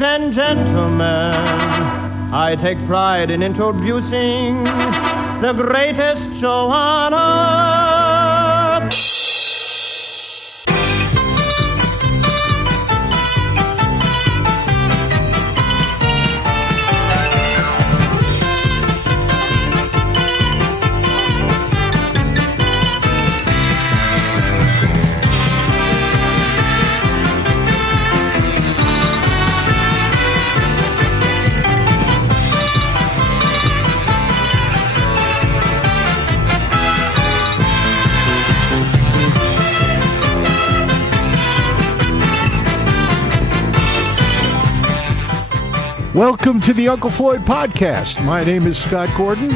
Ladies and gentlemen, I take pride in introducing the greatest show on earth. Welcome to the Uncle Floyd podcast. My name is Scott Gordon.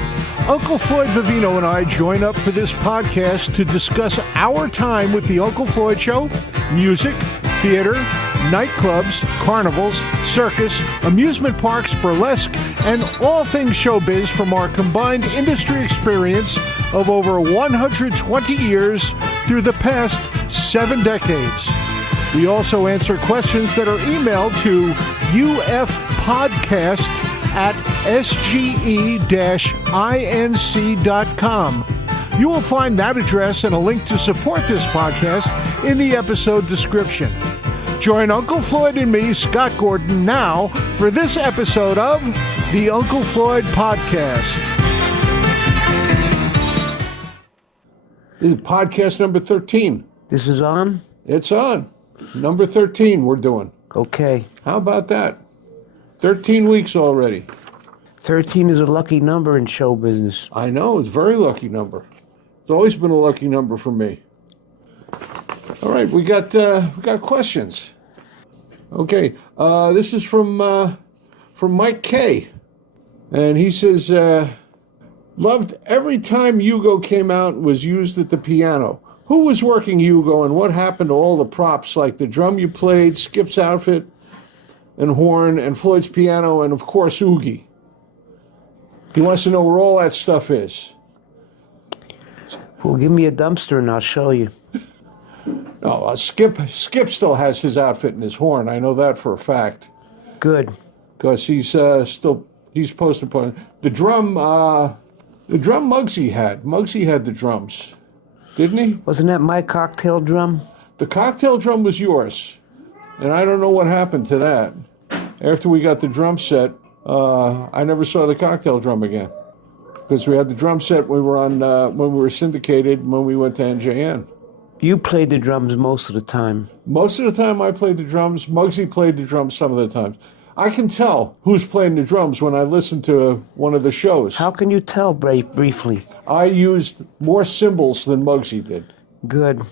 Uncle Floyd Vivino and I join up for this podcast to discuss our time with the Uncle Floyd Show, music, theater, nightclubs, carnivals, circus, amusement parks, burlesque, and all things showbiz from our combined industry experience of over 120 years through the past 7 decades. We also answer questions that are emailed to ufpodcast@sge-inc.com. You will find that address and a link to support this podcast in the episode description. Join Uncle Floyd and me, Scott Gordon, now for this episode of the Uncle Floyd Podcast. This is podcast number 13. This is on? It's on. Number 13 we're doing. Okay. How about that? 13 weeks already. 13 is a lucky number in show business. I know, it's a very lucky number. It's always been a lucky number for me. All right, we got questions. Okay, this is from Mike K. And he says, loved every time Hugo came out and was used at the piano. Who was working Hugo and what happened to all the props like the drum you played, Skip's outfit and horn, and Floyd's piano, and of course Oogie? He wants to know where all that stuff is. Well, give me a dumpster and I'll show you. No, Skip still has his outfit and his horn. I know that for a fact. Good. Because he's posted upon the drum Muggsy had. Muggsy had the drums. Didn't he? Wasn't that my cocktail drum? The cocktail drum was yours. And I don't know what happened to that. After we got the drum set, I never saw the cocktail drum again. Because we had the drum set when we were syndicated when we went to NJN. You played the drums most of the time. Most of the time I played the drums. Muggsy played the drums some of the times. I can tell who's playing the drums when I listen to one of the shows. How can you tell, briefly? I used more cymbals than Muggsy did. Good.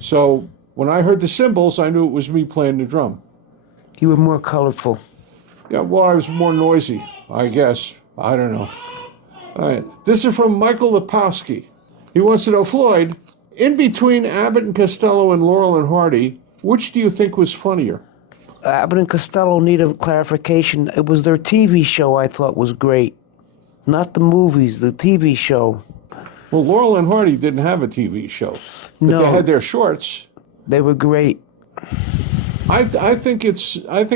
So when I heard the cymbals, I knew it was me playing the drum. You were more colorful. Yeah, well, I was more noisy, I guess. I don't know. All right. This is from Michael Lepowski. He wants to know, Floyd, in between Abbot and Costello and Laurel and Hardy, which do you think was funnier? Abbot and Costello need a clarification. It was their TV show I thought was great. Not the movies, the TV show. Well, Laurel and Hardy didn't have a TV show. But No. They had their shorts. They were great. I think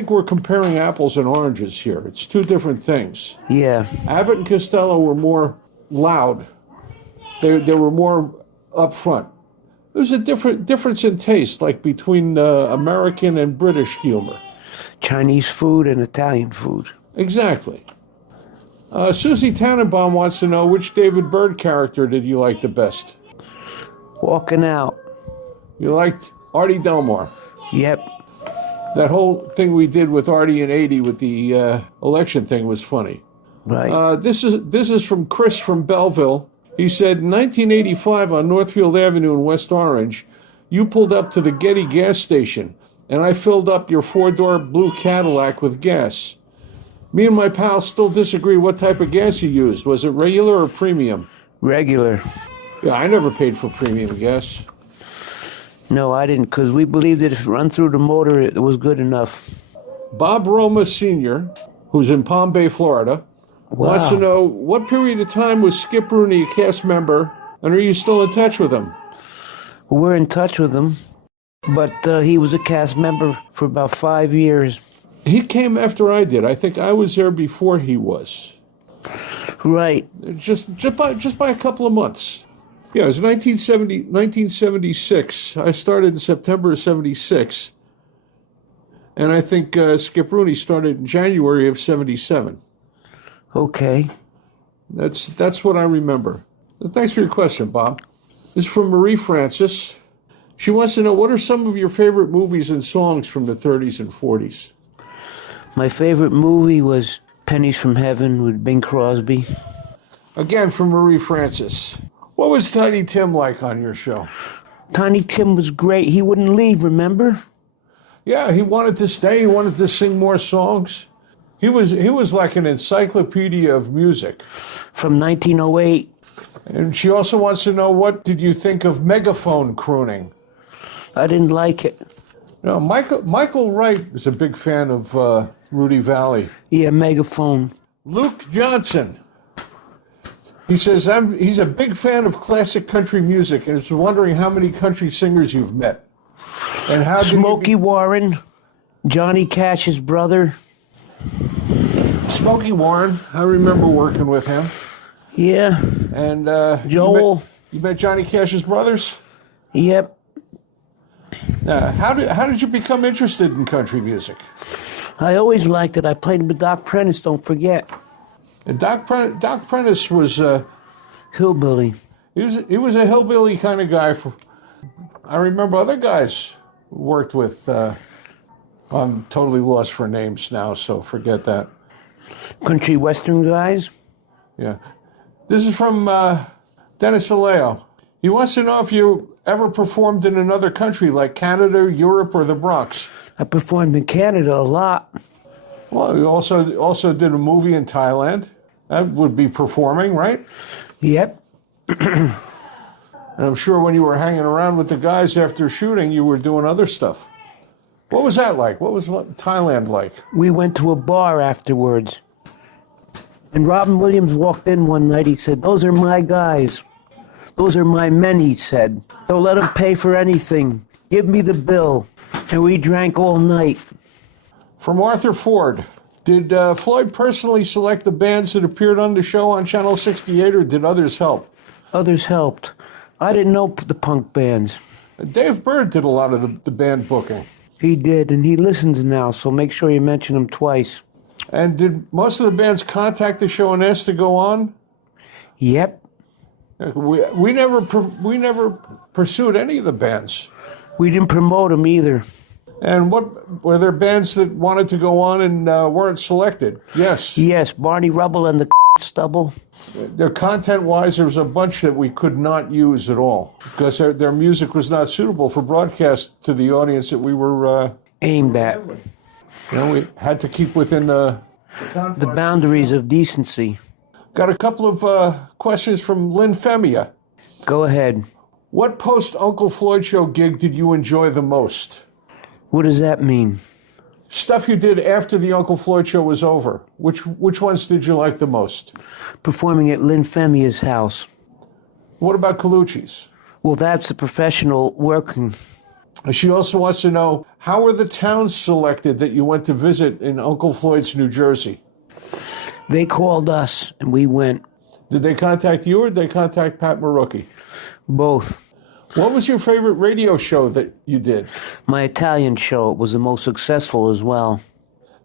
we're comparing apples and oranges here. It's two different things. Yeah. Abbott and Costello were more loud. They were more upfront. There's a difference in taste, like between American and British humor. Chinese food and Italian food. Exactly. Susie Tannenbaum wants to know, which David Byrd character did you like the best? Walking out. You liked Artie Delmar. Yep. That whole thing we did with Artie in 80 with the election thing was funny. Right. This is from Chris from Belleville. He said, in 1985 on Northfield Avenue in West Orange, you pulled up to the Getty gas station, and I filled up your 4-door blue Cadillac with gas. Me and my pal still disagree what type of gas you used. Was it regular or premium? Regular. Yeah, I never paid for premium gas. No, I didn't, because we believed that if it run through the motor, it was good enough. Bob Roma Sr., who's in Palm Bay, Florida, wants to know, what period of time was Skip Rooney a cast member, and are you still in touch with him? We're in touch with him, but he was a cast member for about 5 years. He came after I did. I think I was there before he was. Right. Just by a couple of months. Yeah, it was 1976. I started in September of 76. And I think Skip Rooney started in January of 77. Okay. That's what I remember. Thanks for your question, Bob. This is from Marie Francis. She wants to know, what are some of your favorite movies and songs from the 30s and 40s? My favorite movie was Pennies from Heaven with Bing Crosby. Again, from Marie Francis. What was Tiny Tim like on your show? Tiny Tim was great. He wouldn't leave, remember? Yeah, he wanted to stay. He wanted to sing more songs. He was like an encyclopedia of music. From 1908. And she also wants to know, what did you think of megaphone crooning? I didn't like it. No, Michael Wright was a big fan of Rudy Vallee. Yeah, megaphone. Luke Johnson. He says, he's a big fan of classic country music and is wondering how many country singers you've met. And how Smokey Warren, Johnny Cash's brother. Smokey Warren, I remember working with him. Yeah. And Joel. You met Johnny Cash's brothers? Yep. How did you become interested in country music? I always liked it. I played with Doc Prentice, don't forget. And Doc Prentice was hillbilly. He was a hillbilly kind of guy. I remember other guys worked with. I'm totally lost for names now, so forget that. Country western guys? Yeah. This is from Dennis Aleo. He wants to know if you ever performed in another country like Canada, Europe, or the Bronx. I performed in Canada a lot. Well, you also did a movie in Thailand. That would be performing, right? Yep. And I'm sure when you were hanging around with the guys after shooting, you were doing other stuff. What was that like? What was Thailand like? We went to a bar afterwards. And Robin Williams walked in one night. He said, "Those are my guys. Those are my men," he said. "Don't let them pay for anything. Give me the bill." And we drank all night. From Arthur Ford. Did Floyd personally select the bands that appeared on the show on Channel 68, or did others help? Others helped. I didn't know the punk bands. Dave Bird did a lot of the band booking. He did, and he listens now, so make sure you mention him twice. And did most of the bands contact the show and ask to go on? Yep. We never pursued any of the bands. We didn't promote them either. And what were there bands that wanted to go on and weren't selected? Yes. Yes, Barney Rubble and the Stubble. Their content-wise, there was a bunch that we could not use at all because their music was not suitable for broadcast to the audience that we were aimed at. You know, we had to keep within the boundaries of decency. Got a couple of questions from Lynn Femia. Go ahead. What post-Uncle Floyd show gig did you enjoy the most? What does that mean? Stuff you did after the Uncle Floyd show was over. Which ones did you like the most? Performing at Lynn Femia's house. What about Colucci's? Well, that's the professional working. She also wants to know, how were the towns selected that you went to visit in Uncle Floyd's New Jersey? They called us, and we went. Did they contact you, or did they contact Pat Marucki? Both. What was your favorite radio show that you did? My Italian show was the most successful as well.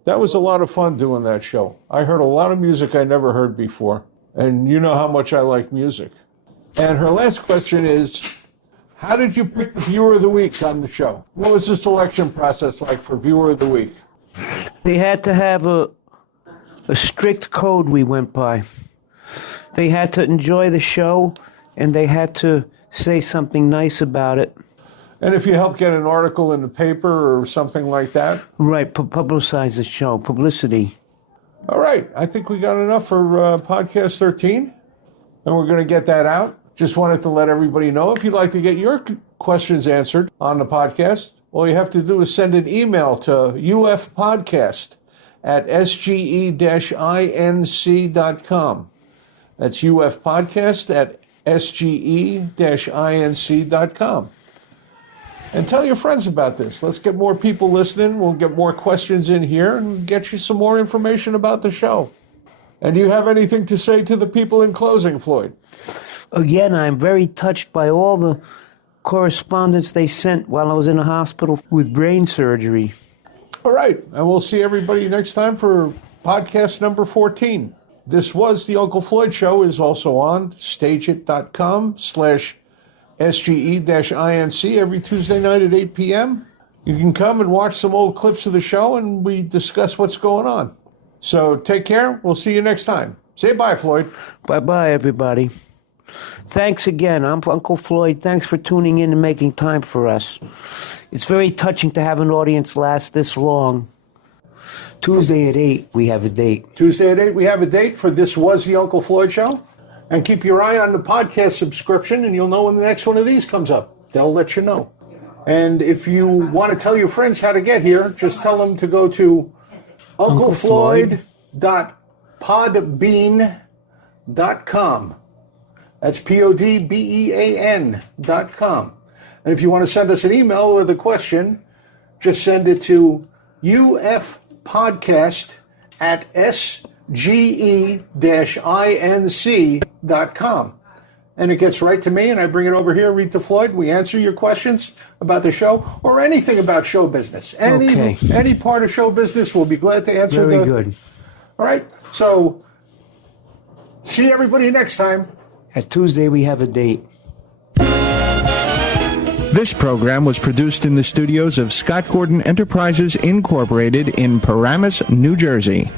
That was a lot of fun doing that show. I heard a lot of music I never heard before, and you know how much I like music. And her last question is, how did you pick the Viewer of the Week on the show? What was the selection process like for Viewer of the Week? They had to have a strict code we went by. They had to enjoy the show, and they had to say something nice about it. And if you help get an article in the paper or something like that? Right, publicize the show, publicity. All right, I think we got enough for podcast 13, and we're going to get that out. Just wanted to let everybody know, if you'd like to get your questions answered on the podcast, all you have to do is send an email to ufpodcast@sge-inc.com. That's ufpodcast@sge-inc.com. And tell your friends about this. Let's get more people listening. We'll get more questions in here and get you some more information about the show. And do you have anything to say to the people in closing, Floyd? Again, I'm very touched by all the correspondence they sent while I was in a hospital with brain surgery. All right. And we'll see everybody next time for podcast number 14. This was the Uncle Floyd Show. Is also on stageit.com/SGE-INC every Tuesday night at 8 p.m. You can come and watch some old clips of the show, and we discuss what's going on. So take care. We'll see you next time. Say bye, Floyd. Bye-bye, everybody. Thanks again. I'm Uncle Floyd. Thanks for tuning in and making time for us. It's very touching to have an audience last this long. Tuesday at 8, we have a date. Tuesday at 8, we have a date for This Was the Uncle Floyd Show. And keep your eye on the podcast subscription, and you'll know when the next one of these comes up. They'll let you know. And if you want to tell your friends how to get here, just tell them to go to unclefloyd.podbean.com. That's PODBEAN.com. And if you want to send us an email with a question, just send it to ufpodcast@sge-inc.com. And it gets right to me, and I bring it over here, read to Floyd. We answer your questions about the show or anything about show business. Any part of show business, we'll be glad to answer. Very good. All right. So see everybody next time. At Tuesday, we have a date. This program was produced in the studios of Scott Gordon Enterprises, Incorporated in Paramus, New Jersey.